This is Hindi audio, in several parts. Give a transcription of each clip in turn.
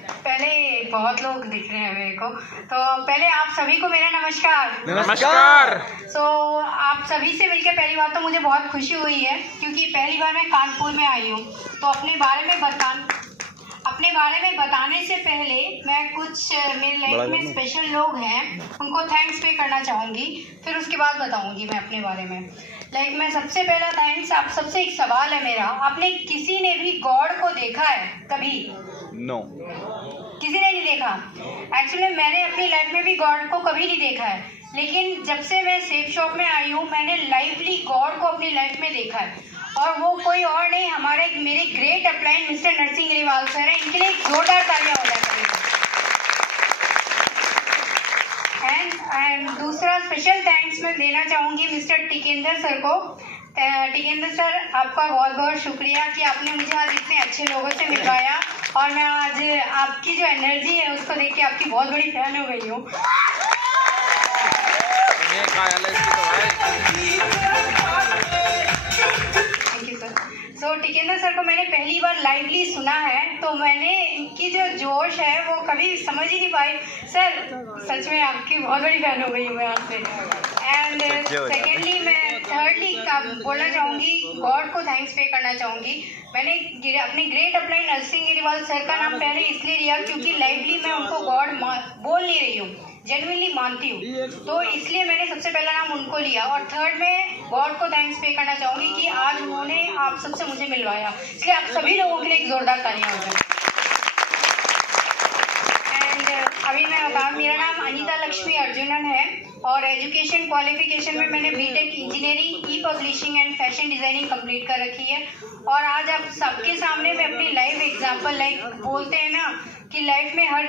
पहले बहुत लोग दिख रहे हैं मेरे को, तो पहले आप सभी को मेरा नमस्कार। नमस्कार। आप सभी से मिलकर पहली बात तो मुझे बहुत खुशी हुई है, क्योंकि पहली बार मैं कानपुर में आई हूँ। तो अपने बारे में बताने से पहले मैं कुछ मेरे लाइफ में स्पेशल लोग हैं उनको थैंक्स पे करना चाहूँगी, फिर उसके बाद बताऊँगी मैं अपने बारे में। मैं सबसे पहला थैंक्स, आप सबसे एक सवाल है मेरा, आपने किसी ने भी गॉड को देखा है कभी? नो। किसी ने नहीं देखा। एक्चुअली मैंने अपनी लाइफ में भी गॉड को कभी नहीं देखा है, लेकिन जब से मैं सेफ शॉप में आई हूँ मैंने लाइवली गॉड को अपनी लाइफ में देखा है, और वो कोई और नहीं, मेरे great upline mister Narsingh Grewal sir हैं। इनके लिए एक जोरदार तालियां हो जाए। एंड दूसरा स्पेशल थैंक्स मैं देना चाहूँगी मिस्टर टिकेंद्र सर को। टिकेंद्र सर, आपका बहुत बहुत शुक्रिया कि आपने मुझे आज इतने अच्छे लोगों से मिलवाया, और मैं आज आपकी जो एनर्जी है उसको देख के आपकी बहुत बड़ी फैन हो गई हूँ। Thank you sir. So Tikendra sir को मैंने पहली बार लाइवली सुना है, तो मैंने इनकी जो जोश है वो कभी समझ ही नहीं पाई। सर सच में आपकी बहुत बड़ी फैन हो गई हूँ मैं आपसे। एंड सेकेंडली मैं थर्डली बोलना चाहूँगी, गॉड को थैंक्स पे करना चाहूँगी। मैंने अपने great upline Narsingh Grewal sir का नाम पहले इसलिए लिया क्योंकि लाइवली मैं उनको गॉड बोल नहीं रही हूँ, जेन्युइनली मानती हूँ, तो इसलिए मैंने सबसे पहला नाम उनको लिया। और थर्ड में गॉड को थैंक्स पे करना चाहूँगी कि आज उन्होंने आप सबसे मुझे मिलवाया, इसलिए आप सभी लोगों के लिए एक जोरदार तालियां हो जाए। अभी मेरा नाम अनीता लक्ष्मी अर्जुनन है, और एजुकेशन क्वालिफिकेशन में मैंने BTech engineering, e publishing and fashion designing complete कर रखी है। और आज आप सबके सामने मैं अपनी लाइव एग्जांपल, बोलते हैं ना कि लाइफ में हर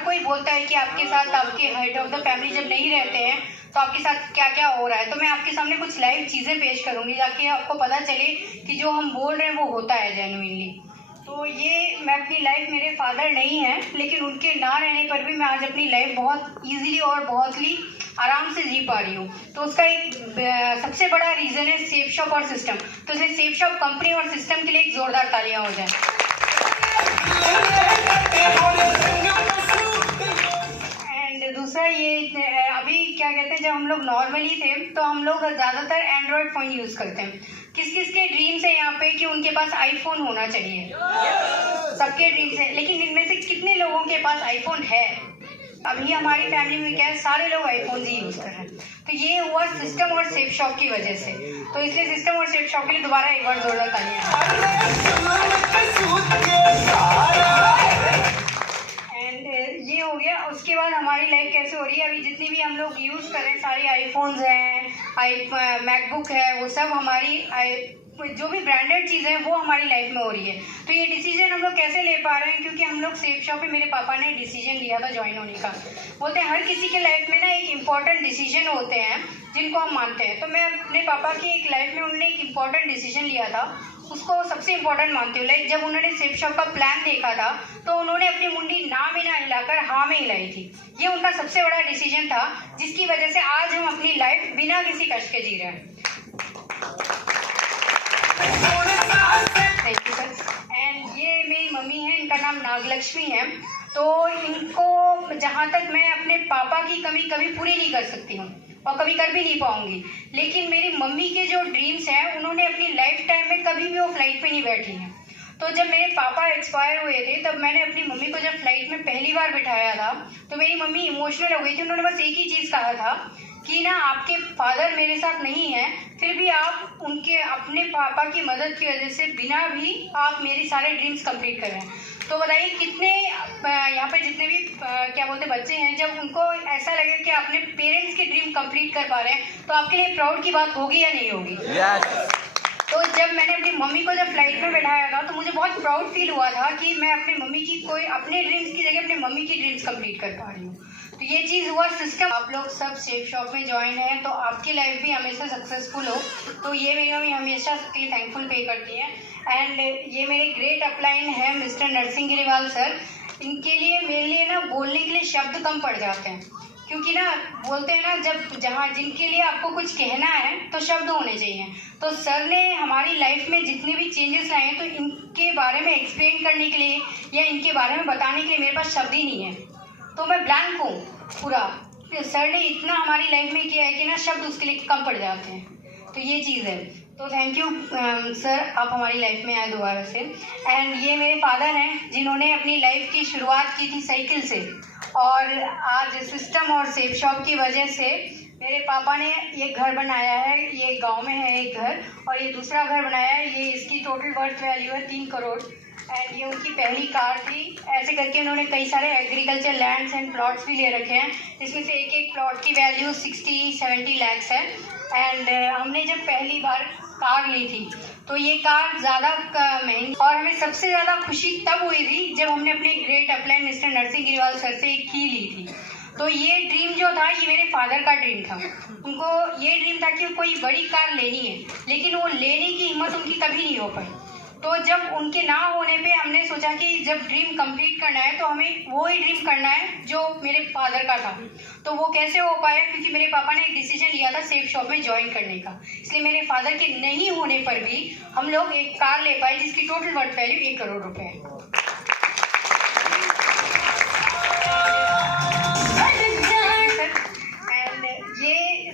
कोई बोलता है कि आपके साथ आपके हेड ऑफ द फैमिली जब नहीं रहते हैं तो आपके साथ क्या क्या हो रहा है, तो मैं आपके सामने कुछ लाइव चीज़ें पेश करूँगी ताकि आपको पता चले कि जो हम बोल रहे हैं वो होता है जेन्युइनली। तो ये मैं अपनी लाइफ, मेरे फादर नहीं है लेकिन उनके ना रहने पर भी मैं आज अपनी लाइफ बहुत इजीली और बहुत ही आराम से जी पा रही हूँ। तो उसका एक सबसे बड़ा रीज़न है सेफ शॉप और सिस्टम। तो इसलिए सेफ शॉप कंपनी और सिस्टम के लिए एक जोरदार तालियां हो जाए। एंड दूसरा ये, अभी क्या कहते हैं, जब हम लोग नॉर्मली थे तो हम लोग ज़्यादातर एंड्रॉयड फ़ोन यूज़ करते हैं। किस किस के ड्रीम्स है यहाँ पे कि उनके पास आईफोन होना चाहिए? सबके ड्रीम्स है, लेकिन इनमें से कितने लोगों के पास आईफोन है? अभी हमारी फैमिली में क्या है, सारे लोग आईफोन ही यूज़ कर रहे हैं। तो ये हुआ सिस्टम और सेफ शॉप की वजह से। तो इसलिए सिस्टम और सेफ शॉप के लिए दोबारा एक बार जोरदार तालियां। ये हो गया। उसके बाद हमारी लाइफ कैसे हो रही है, अभी जितनी भी हम लोग यूज़ कर रहे हैं, सारी आईफोन्स हैं, मैकबुक है, वो सब हमारी जो भी ब्रांडेड चीज़ें हैं वो हमारी लाइफ में हो रही है। तो ये डिसीजन हम लोग कैसे ले पा रहे हैं, क्योंकि हम लोग सेफ शॉप पे मेरे पापा ने डिसीजन लिया था ज्वाइन होने का। बोलते हैं हर किसी के लाइफ में ना एक इम्पॉर्टेंट डिसीजन होते हैं जिनको हम मानते हैं। तो मैं अपने पापा की एक लाइफ में उन्होंने एक इम्पॉर्टेंट डिसीजन लिया था, उसको सबसे इम्पोर्टेंट मानती हूँ। जब उन्होंने सेफ शॉप का प्लान देखा था तो उन्होंने अपनी मुंडी ना में ना हिलाकर हाँ में हिलाई थी। ये उनका सबसे बड़ा डिसीजन था, जिसकी वजह से आज हम अपनी लाइफ बिना किसी कष्ट के जी रहे हैं। Thank you sir. एंड ये मेरी मम्मी है, इनका नाम नागलक्ष्मी है। तो इनको, जहाँ तक मैं अपने पापा की कमी कभी पूरी नहीं कर सकती हूँ और कभी कर भी नहीं पाऊंगी, लेकिन मेरी मम्मी के जो ड्रीम्स हैं उन्होंने अपनी लाइफ टाइम में कभी भी वो फ्लाइट पे नहीं बैठी हैं। तो जब मेरे पापा एक्सपायर हुए थे तब मैंने अपनी मम्मी को जब फ्लाइट में पहली बार बिठाया था तो मेरी मम्मी इमोशनल हो गई थी। उन्होंने बस एक ही चीज़ कहा था कि ना, आपके फादर मेरे साथ नहीं हैं, फिर भी आप उनके अपने पापा की मदद की वजह से बिना भी आप मेरे सारे ड्रीम्स कंप्लीट कर रहे हैं। तो बताइए कितने यहाँ पे जितने भी क्या बोलते बच्चे हैं, जब उनको ऐसा लगे कि अपने पेरेंट्स के ड्रीम कंप्लीट कर पा रहे हैं तो आपके लिए प्राउड की बात होगी या नहीं होगी? yes. तो जब मैंने अपनी मम्मी को जब फ्लाइट में बैठाया था तो मुझे बहुत प्राउड फील हुआ था कि मैं अपनी मम्मी की अपने ड्रीम्स की जगह अपनी मम्मी की ड्रीम्स कंप्लीट कर पा रही हूँ। तो ये चीज़ हुआ सिस्टम। आप लोग सब सेफ शॉप में ज्वाइन हैं तो आपकी लाइफ भी हमेशा सक्सेसफुल हो, तो ये मेरी मम्मी हमेशा सबके लिए थैंकफुल पे करती है। एंड ये मेरे ग्रेट अपलाइन है मिस्टर नरसिंह ग्रेवाल सर। इनके लिए, मेरे लिए ना बोलने के लिए शब्द कम पड़ जाते हैं, क्योंकि ना बोलते हैं ना, जब जहाँ जिनके लिए आपको कुछ कहना है तो शब्द होने चाहिए। तो सर ने हमारी लाइफ में जितने भी चेंजेस लाए हैं, तो इनके बारे में एक्सप्लेन करने के लिए या इनके बारे में बताने के लिए मेरे पास शब्द ही नहीं है। तो मैं ब्लैंक हूँ पूरा। सर ने इतना हमारी लाइफ में किया है कि ना शब्द उसके लिए कम पड़ जाते हैं। तो ये चीज़ है। तो थैंक यू सर, आप हमारी लाइफ में आए दोबारा से। एंड ये मेरे फादर हैं जिन्होंने अपनी लाइफ की शुरुआत की थी साइकिल से, और आज सिस्टम और सेफ शॉप की वजह से मेरे पापा ने ये घर बनाया है। ये गांव में है एक घर, और ये दूसरा घर बनाया है। ये इसकी टोटल वर्थ वैल्यू है 3 करोड़। एंड ये उनकी पहली कार थी। ऐसे करके उन्होंने कई सारे एग्रीकल्चर लैंड्स एंड प्लॉट्स भी ले रखे हैं, जिसमें से एक एक प्लॉट की वैल्यू 60-70 लैक्स है। एंड हमने जब पहली बार कार ली थी तो ये कार ज़्यादा महंगी, और हमें सबसे ज़्यादा खुशी तब हुई थी जब हमने अपने great upline mister Narsingh Girwal sir से एक की ली थी। तो ये ड्रीम जो था, ये मेरे फादर का ड्रीम था। उनको ये ड्रीम था कि कोई बड़ी कार लेनी है, लेकिन वो लेने की हिम्मत उनकी कभी नहीं हो पाई। तो जब उनके ना होने पे हमने सोचा कि जब ड्रीम कंप्लीट करना है तो हमें वो ही ड्रीम करना है जो मेरे फादर का था। तो वो कैसे हो पाया, क्योंकि मेरे पापा ने एक डिसीजन लिया था सेफ शॉप में ज्वाइन करने का। इसलिए मेरे फादर के नहीं होने पर भी हम लोग एक कार ले पाए जिसकी टोटल वर्थ वैल्यू 1 करोड़ रुपए है।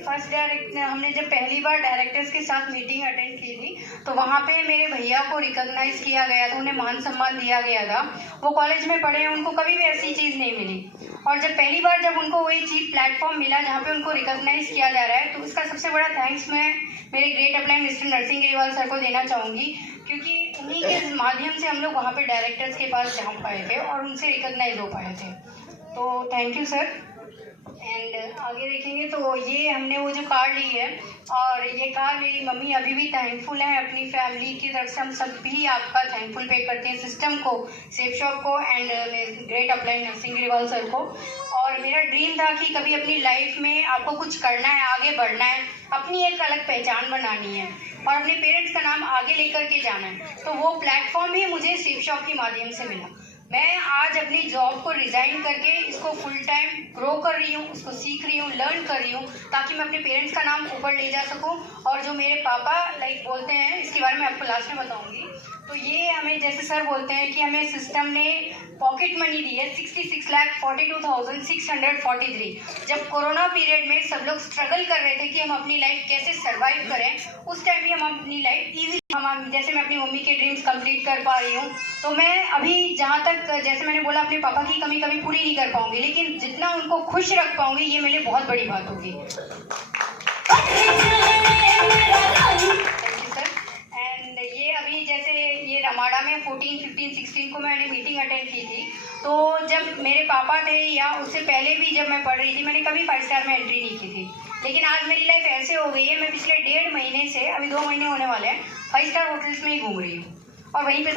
फर्स्ट हमने जब पहली बार डायरेक्टर्स के साथ मीटिंग अटेंड की थी, तो वहाँ पे मेरे भैया को रिकॉग्नाइज किया गया था, उन्हें मान सम्मान दिया गया था। वो कॉलेज में पढ़े हैं, उनको कभी भी ऐसी चीज़ नहीं मिली। और जब पहली बार जब उनको वही चीफ प्लेटफॉर्म मिला जहाँ पे उनको रिकॉग्नाइज किया जा रहा है, तो उसका सबसे बड़ा थैंक्स मैं मेरे great upline mister Narsingh Girwal sir को देना चाहूँगी, क्योंकि उन्हीं के माध्यम से हम लोग वहाँ पे डायरेक्टर्स के पास जा पाए थे और उनसे रिकॉग्नाइज हो पाए थे। तो थैंक यू सर। एंड आगे देखेंगे तो ये हमने वो जो कार ली है, और ये कार मेरी मम्मी अभी भी थैंकफुल है। अपनी फैमिली की तरफ से हम सब भी आपका थैंकफुल पे करते हैं, सिस्टम को, सेफ शॉप को, and great upline Narsingh Girwal sir को। और मेरा ड्रीम था कि कभी अपनी लाइफ में आपको कुछ करना है, आगे बढ़ना है, अपनी एक अलग पहचान बनानी है और अपने पेरेंट्स का नाम आगे लेकर के जाना है। तो वो प्लेटफॉर्म ही मुझे सेफ शॉप के माध्यम से मिला। मैं आज अपनी जॉब को रिज़ाइन करके इसको फुल टाइम ग्रो कर रही हूँ, उसको सीख रही हूँ, लर्न कर रही हूँ, ताकि मैं अपने पेरेंट्स का नाम ऊपर ले जा सकूँ। और जो मेरे पापा बोलते हैं, इसके बारे में आपको लास्ट में बताऊँगी। तो ये हमें, जैसे सर बोलते हैं कि हमें सिस्टम ने पॉकेट मनी दी है 66,42,643। जब कोरोना पीरियड में सब लोग स्ट्रगल कर रहे थे कि हम अपनी लाइफ कैसे सर्वाइव करें, उस टाइम भी हम अपनी लाइफ ईजी, हम जैसे मैं अपनी मम्मी के ड्रीम्स कंप्लीट कर पा रही हूँ। तो मैं अभी जहाँ तक, जैसे मैंने बोला, अपने पापा की कमी कभी पूरी नहीं कर पाऊंगी, लेकिन जितना उनको खुश रख पाऊंगी, ये मेरे लिए बहुत बड़ी बात होगी। ये अभी जैसे ये रमाडा में 14, 15, 16 को मैंने मीटिंग अटेंड की थी। तो जब मेरे पापा थे या उससे पहले भी जब मैं पढ़ रही थी, मैंने कभी 5 स्टार में एंट्री नहीं की थी। लेकिन आज मेरी लाइफ ऐसे हो गई है, मैं पिछले 1.5 महीने से, अभी 2 महीने होने वाले हैं, 5 स्टार होटल्स में ही घूम रही हूँ और वहीं पे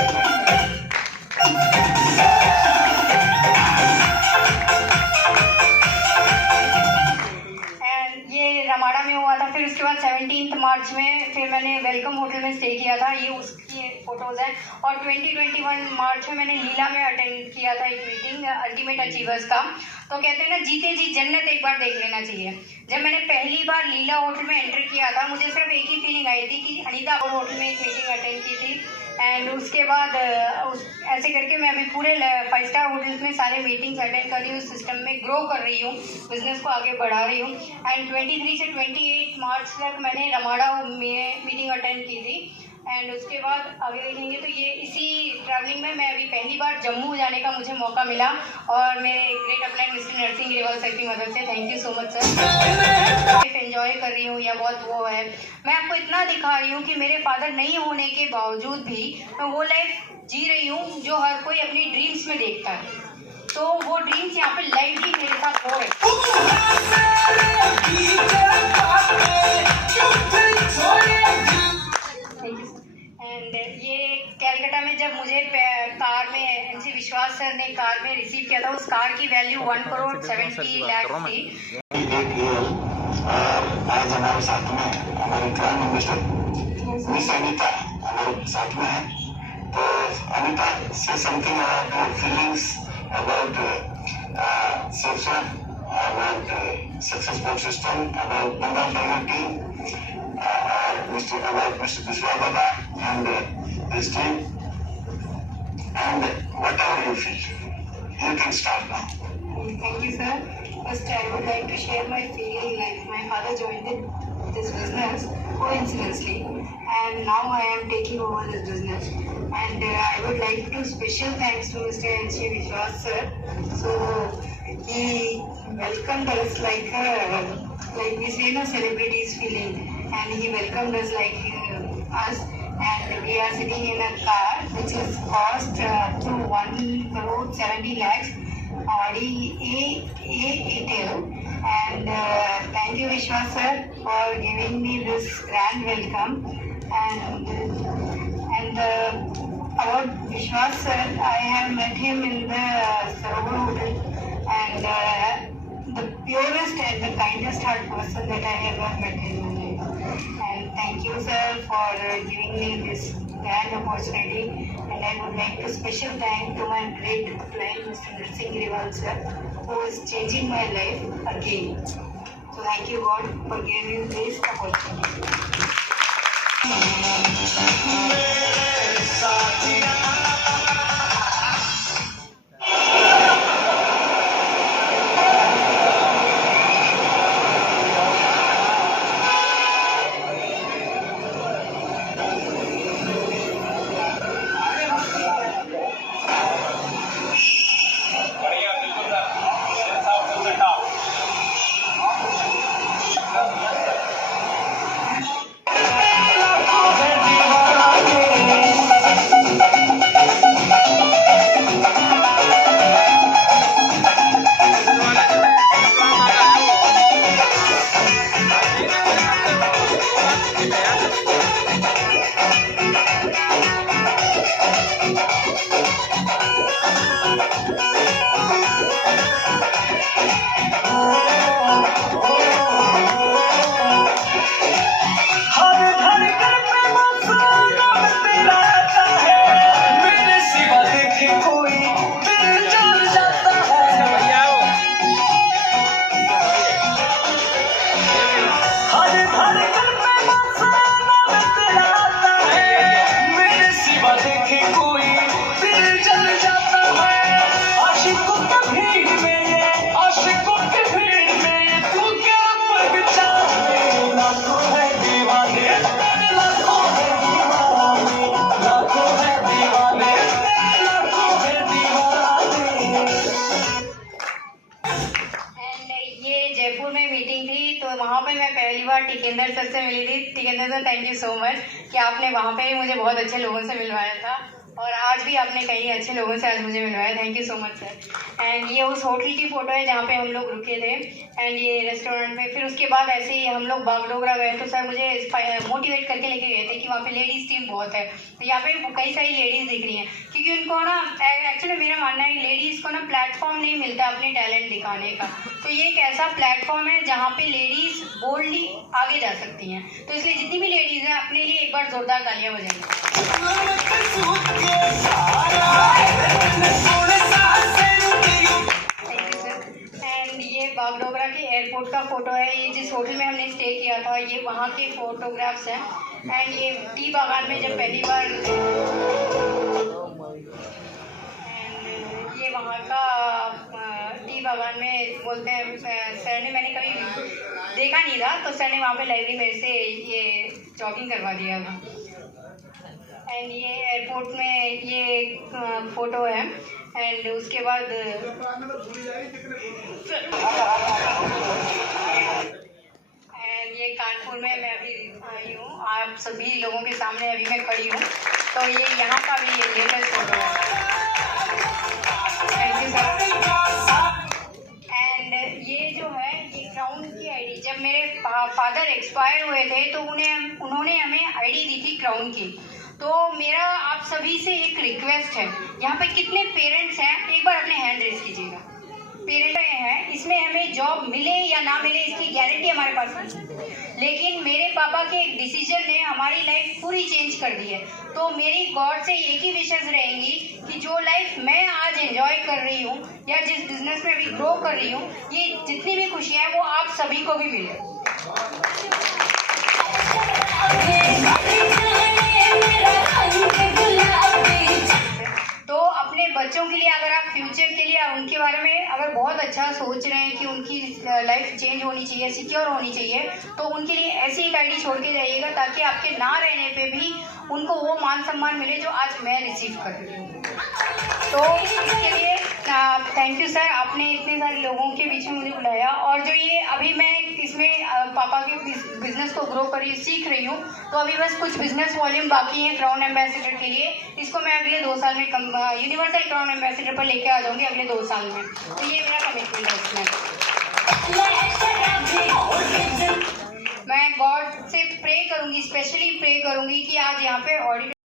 रमाडा में हुआ था। फिर उसके बाद 17 मार्च में फिर मैंने वेलकम होटल में स्टे किया था, ये उसकी फोटोज हैं। और 2021 मार्च में मैंने लीला में अटेंड किया था एक मीटिंग अल्टीमेट अचीवर्स का। तो कहते हैं ना, जीते जी जन्नत एक बार देख लेना चाहिए। जब मैंने पहली बार लीला होटल में एंटर किया था, मुझे सिर्फ एक ही फीलिंग आई थी कि अनीता होटल में एक मीटिंग अटेंड की थी। एंड उसके बाद ऐसे करके मैं अभी पूरे 5 स्टार होटल्स में सारे मीटिंग्स अटेंड कर रही हूँ, सिस्टम में ग्रो कर रही हूँ, बिजनेस को आगे बढ़ा रही हूँ। एंड 23 से 28 मार्च तक मैंने रमाडा में मीटिंग अटेंड की थी। एंड उसके बाद आगे देखेंगे तो ये इसी ट्रैवलिंग में मैं अभी पहली बार जम्मू जाने का मुझे मौका मिला, और मेरे great upline mister Narsingh Girwal sir की मदद से। Thank you so much sir. Life enjoy कर रही हूँ या बहुत वो है, मैं आपको इतना दिखा रही हूँ कि मेरे फादर नहीं होने के बावजूद भी मैं वो लाइफ जी रही हूँ जो हर कोई अपनी ड्रीम्स में देखता है। तो वो ड्रीम्स यहाँ पे लाइफ भी मेरे साथ हो रहे एंड ये कैलकाटा में जब मुझे कार में एनसी विश्वास सर ने कार में रिसीव किया था, उस कार की वैल्यू 1,70 करोड़ थी। आज हमारे साथ में हमारे प्राइम मिनिस्टर मिस अनीता हमारे साथ में है। तो अनीता, से something about feelings about safe shop, about success support system, about Bengal Tiger team, about Mr. Kushwaha Baba and his team, and whatever you feel, you can start now. Thank you, sir. First, I would like to share my feeling like my father joined this business coincidentally, and now I am taking over this business. And I would like to special thanks to Mr. N.C. Vishwas, sir. So he welcomed us like we say, no celebrities feeling, and he welcomed us like us. And we are sitting in a car which is cost to 1 crore 70 lakhs. Audi A8L, and thank you Vishwas sir for giving me this grand welcome. And about Vishwas sir, I have met him in the Sarovar Hotel, and the purest and the kindest heart person that I ever met in my life. And thank you sir for giving me this grand opportunity. And I would like to special thank to my great client Mr. Narsingh Grewal sir, who is changing my life again. So thank you God for giving me this opportunity. वहाँ पे मैं पहली बार टिकेंद्र सर से मिली थी. Tikendra sir thank you so much कि आपने वहाँ पे ही मुझे बहुत अच्छे लोगों से मिलवाया था, और आज भी आपने कई अच्छे लोगों से आज मुझे मिलवाया. Thank you so much sir. And ये उस होटल की फ़ोटो है जहाँ पे हम लोग रुके थे, एंड ये रेस्टोरेंट में. फिर उसके बाद ऐसे ही हम लोग बागडोगरा गए तो सर मुझे मोटिवेट करके लेके गए थे कि वहाँ पे लेडीज़ टीम बहुत है. तो यहाँ पे कई सारी लेडीज़ दिख रही हैं, क्योंकि उनको ना एक्चुअली मेरा मानना है कि लेडीज़ को ना प्लेटफॉर्म नहीं मिलता अपने टैलेंट दिखाने का. तो ये एक ऐसा प्लेटफॉर्म है जहाँ पे लेडीज़ बोल्डली आगे जा सकती हैं. तो इसलिए जितनी भी लेडीज़ हैं अपने लिए एक बार ज़ोरदार तालियां बजाएंगे. बागडोगरा के एयरपोर्ट का फोटो है. ये जिस होटल में हमने स्टे किया था ये वहाँ के फोटोग्राफ्स हैं. एंड ये टी बागान में जब पहली बार, एंड ये वहाँ का टी बागान में बोलते हैं सर ने, मैंने कभी देखा नहीं था तो सर ने वहाँ पे लाइब्रेरी मेरे से ये जॉगिंग करवा दिया था. एंड ये एयरपोर्ट में ये फ़ोटो है. एंड उसके बाद एंड ये कानपुर में मैं अभी आई हूँ, आप सभी लोगों के सामने अभी मैं खड़ी हूँ. तो ये यहाँ का भी ये लेटेस्ट फोटो है. Thank you sir. एंड ये जो है ये क्राउन की आईडी, जब मेरे फादर एक्सपायर हुए थे तो उन्होंने हमें आईडी दी थी क्राउन की. तो मेरा आप सभी से एक रिक्वेस्ट है, यहाँ पे कितने पेरेंट्स हैं एक बार अपने हैंड रेज कीजिएगा. पेरेंट हैं, इसमें हमें जॉब मिले या ना मिले इसकी गारंटी हमारे पास नहीं, लेकिन मेरे पापा के एक डिसीजन ने हमारी लाइफ पूरी चेंज कर दी है। तो मेरी गॉड से एक ही विशेष रहेंगी कि जो लाइफ मैं आज एंजॉय कर रही हूँ या जिस बिजनेस में अभी ग्रो कर रही हूँ, ये जितनी भी खुशियाँ हैं वो आप सभी को भी मिले। तो अपने बच्चों के लिए अगर आप फ्यूचर के लिए उनके बारे में अगर बहुत अच्छा सोच रहे हैं कि उनकी लाइफ चेंज होनी चाहिए, सिक्योर होनी चाहिए, तो उनके लिए ऐसी एक आईडी छोड़ के जाइएगा ताकि आपके ना रहने पे भी उनको वो मान सम्मान मिले जो आज मैं रिसीव कर रही हूँ। तो इसके लिए थैंक यू सर, आपने इतने सारे लोगों के बीच में मुझे बुलाया। और जो ये अभी मैं इसमें पापा के बिजनेस को ग्रो कर सीख रही हूँ, तो अभी बस कुछ बिजनेस वॉल्यूम बाकी है क्राउन एम्बेसडर के लिए। इसको मैं अगले 2 साल में यूनिवर्सल क्राउन एम्बेसडर पर लेके आ जाऊँगी अगले 2 साल में। तो ये मेरा कमिटमेंट है इसमें। मैं गॉड से प्रे करूँगी, स्पेशली प्रे करूँगी कि आज यहाँ पे ऑडिट